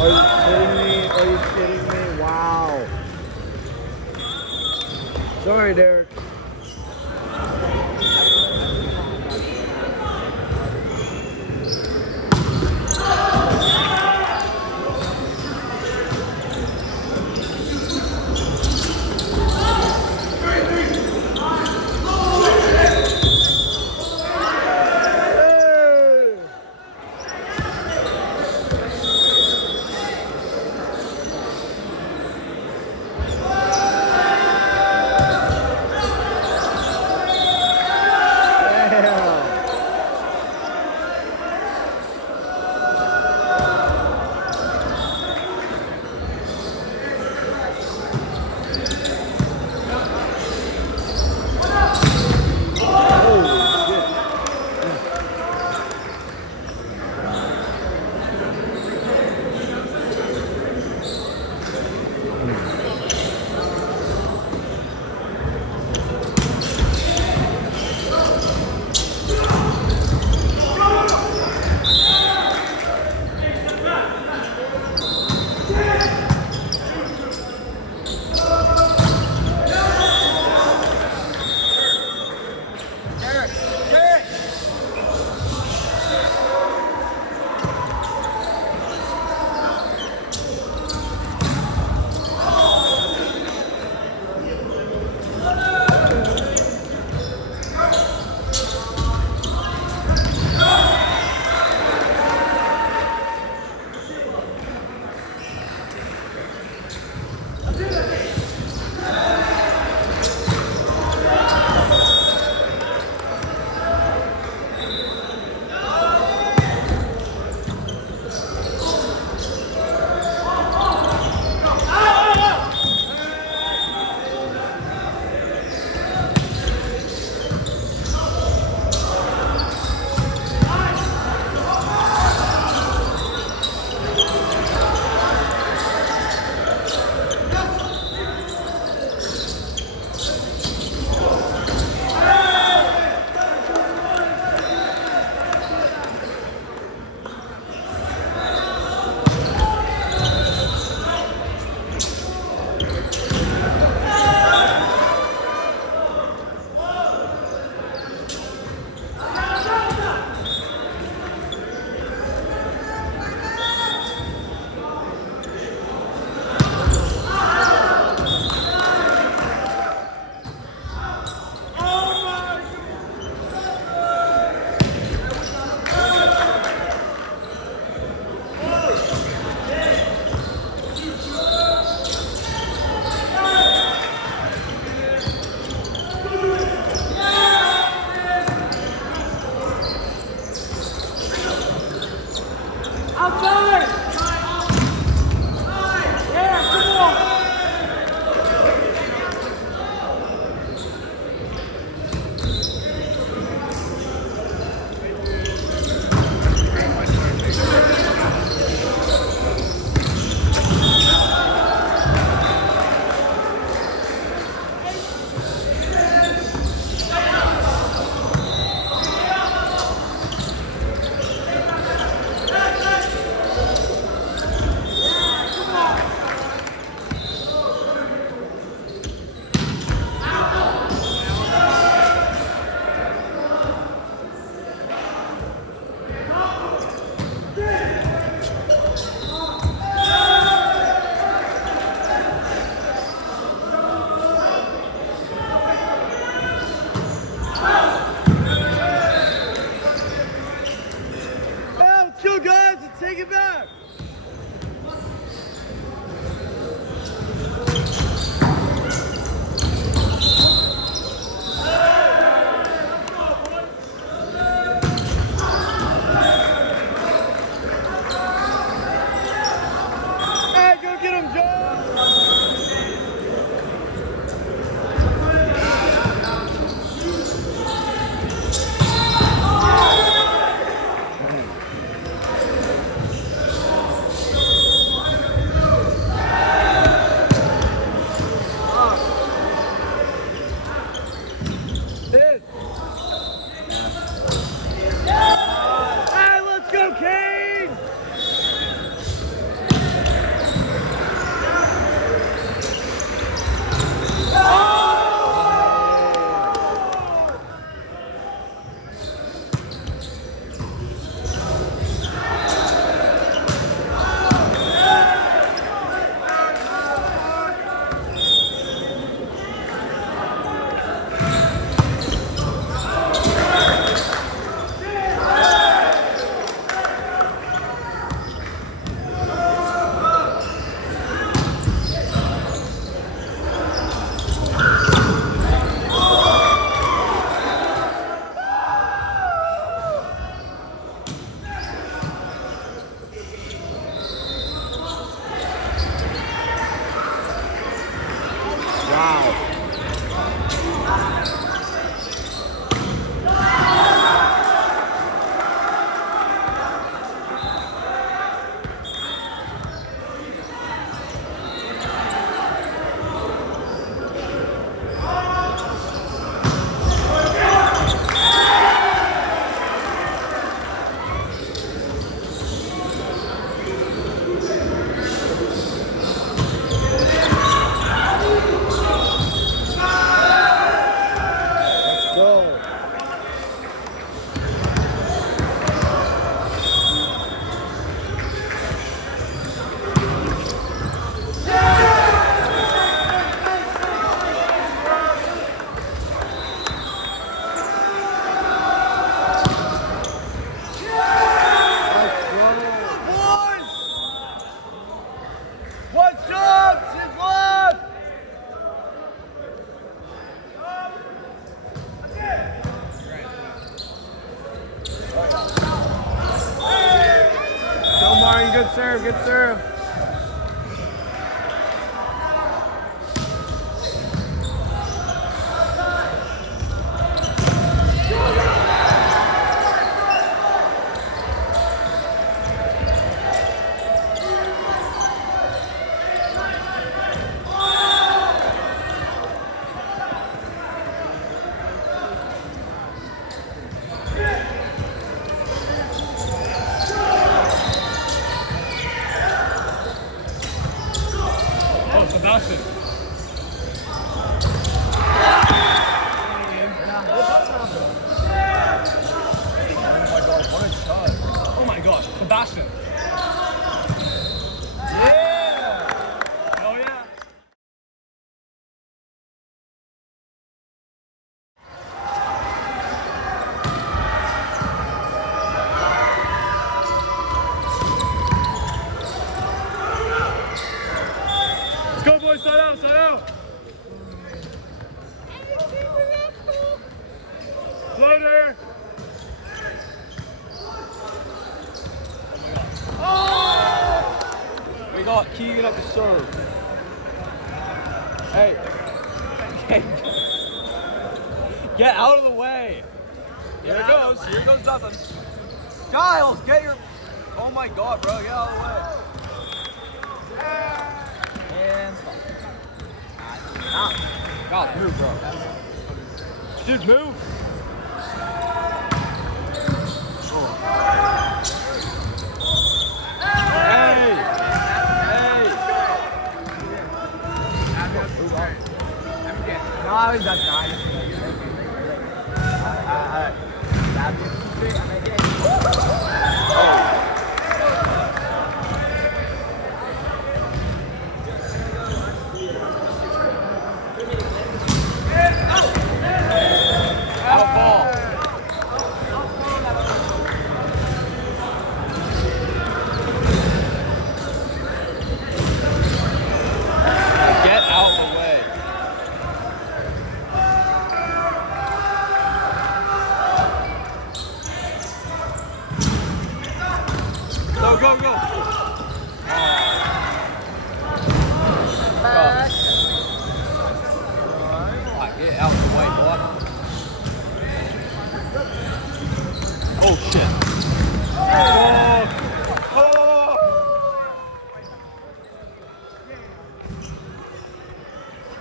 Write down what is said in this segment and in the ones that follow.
Are you kidding me? Are you kidding me? Wow. Sorry, Derek. Take it back! Hey, go get him, Joe! Hey, let's go, Kane! Ryan, good serve, good serve. Oh, Sebastian. Oh my gosh, Sebastian. Yeah! Oh yeah. Let's go, boys, side out, side out. Floater. We got Keegan up to serve. Hey. Get out of the way. Here it goes. Here goes nothing. Giles, get your. Oh my God, bro, get out of the way. And stop. God, move, bro. Dude, move. Hey! Hey! No, he's not dying. Out ball. Get out the way. Go, go, go. Get out the way, boy. Oh, shit. Oh.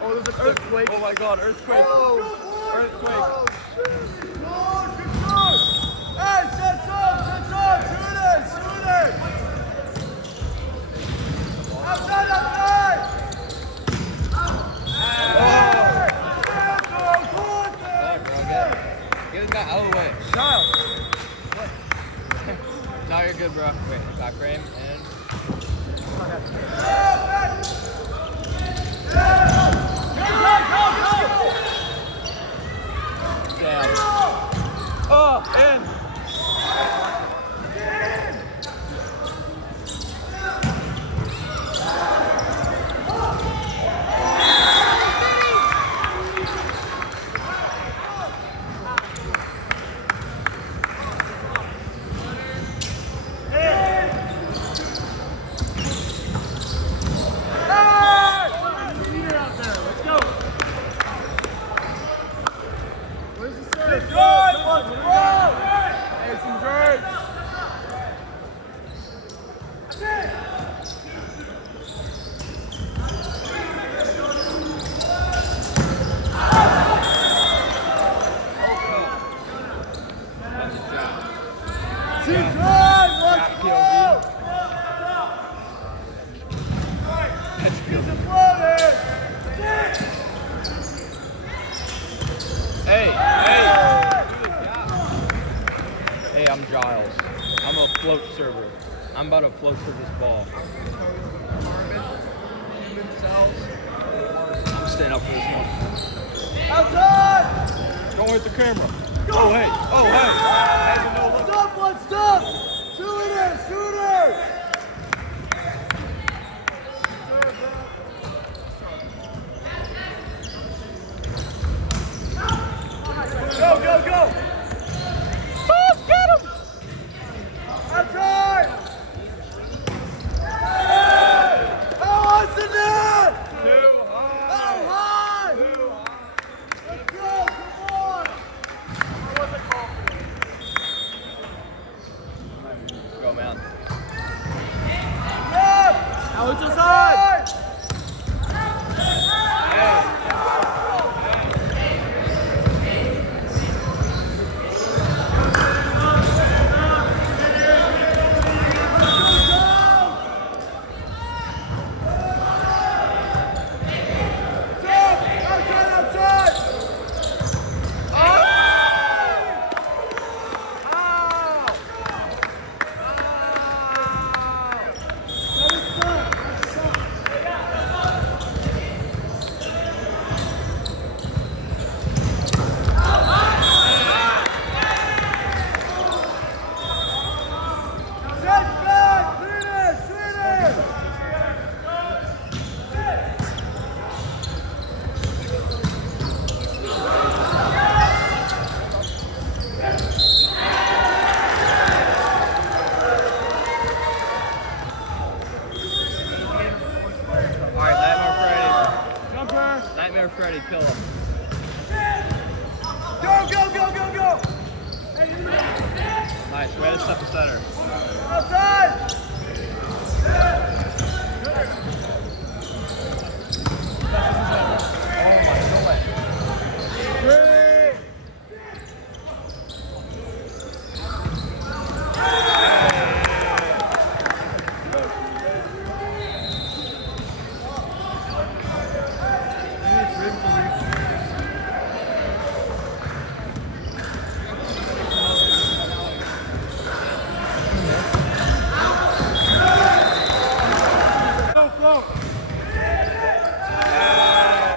Oh, there's an earthquake. Oh my God, earthquake. Earthquake. Hey, sets up, shooters, shooters. Outside, outside. Get this guy out of the way. Giles. No, you're good, bro. Wait, back frame and. Damn. Oh, in. Hey, I'm Giles. I'm a float server. I'm about to float serve this ball. I'm staying up for this one. Outside! Don't hit the camera. Oh, hey. Oh, hey. Stop, one, stop! Shooters, shooters! Go, go, go! Oh, get him! Outside! Now it's inside. Alright, Nightmare Freddy. Jumper. Nightmare Freddy, kill him. Go, go, go, go, go! Nice, way to step the center. Outside!